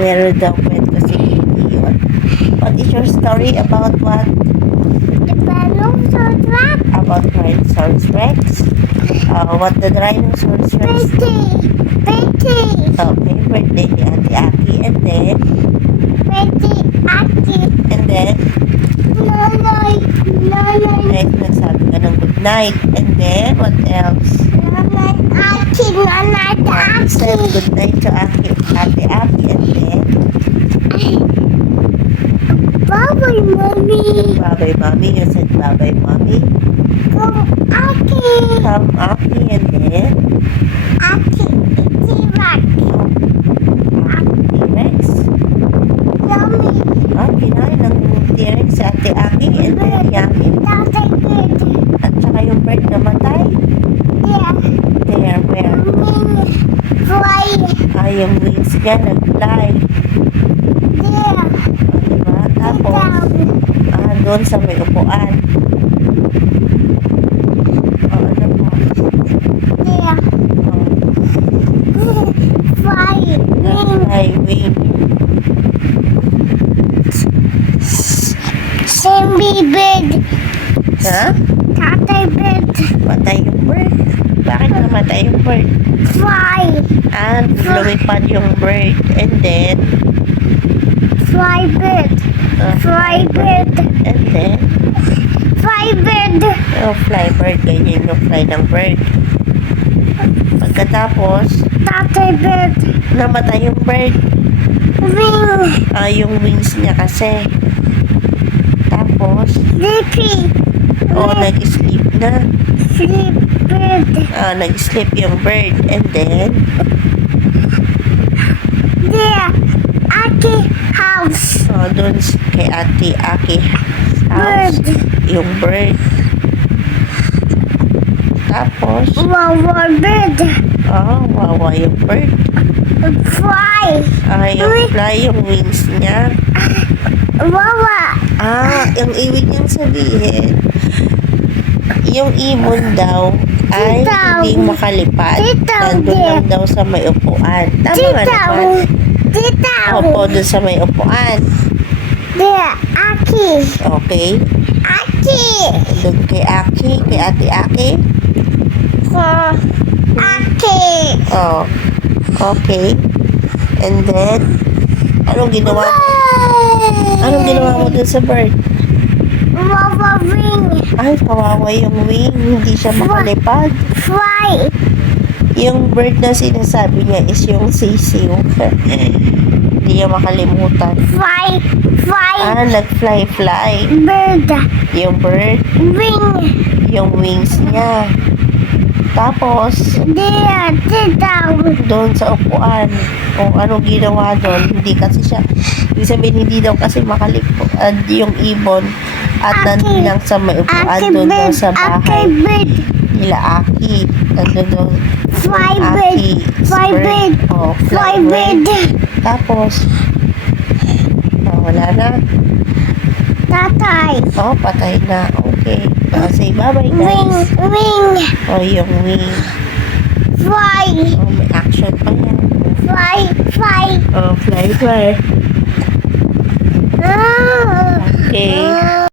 Meron daw kwento si Kitty yun. What is your story about what? The dinosaur rat. About Tyrannosaurus Rex? What the Tyrannosaurus Rex? Betty. Okay, birthday ni Ate Aki. And then, Betty. Aki. and then, Nanay. next nagsabi ka ng good night. And then, what else? Nanay. Aki. Nanay. You said Aki. good night to Ate Aki. And then, Bye-bye, Mommy. bye-bye, Mommy. You said bye-bye, Mommy. Come, Aki. Come, Aki. And then, Aki. T-Rex. T-Rex. Yummy. Kinain ng T-Rex si Ate Aki. And then, yummy. Tatay bird. At saka yung bird namatay. Yeah. There, where? Fly. Yung wings niya nag-fly. Yeah. Diba? Tapos, doon sa may upuan. Ano po? Yeah. Fly. Nag-fly wing. Simbi bird. Ha? Tatay bird. Matay yung bird. Bakit namatay yung bird? Fly. Lumipad yung bird. And then, Fly bird. Fly bird. and then, Fly bird. fly bird. Ganyan yung fly ng bird. Pagkatapos, Tatay bird. namatay yung bird. Wing. Yung wings niya kasi. Tapos, Sleepy. nag-sleep na. Sleep bird. Nag-sleep yung bird. And then, There. Aki house. doon kay Ate Aki house, Bird. yung bird. Tapos, Wawa bird. wawa yung bird. Fly. Yung fly, yung wings niya. Wawa. Yung ibig niyang sabihin, yung ibon daw ay Titaw. hindi makalipad. Titaw, Nandun dear. lang daw sa may upuan. Tama nga Titaw. naman. Titaw. Opo, doon sa may upuan. There. Aki. Okay. Aki. Doon kay Aki, kay Ate Aki. Aki. Okay. And then, anong ginawa mo? Anong ginawa mo dun sa bird? Wawa wing. Ay, kawawa yung wing. Hindi siya makalipad. Fly. Yung bird na sinasabi niya is yung sisiw. Hindi niya makalimutan. Fly. Fly. Nag-fly. Bird. Yung bird, Wing. yung wings niya. Tapos, There. Titaw. doon sa upuan, kung anong ginawa doon, hindi kasi siya, ibig sabihin, hindi daw kasi makalipad yung ibon at Aki. nandun lang sa may upuan Aki doon daw bird. sa Aki bahay bird. nila Aki. Nandun daw Fly yung bird. Aki's Fly bird. Fly Fly bird. bird. Tapos, wala na. Tatay. Patay na. Okay. Say bye-bye, Wing. guys. Wing. Yung wing. Fly. May action pa yan. Fly. Fly. Fly. Ah. Okay.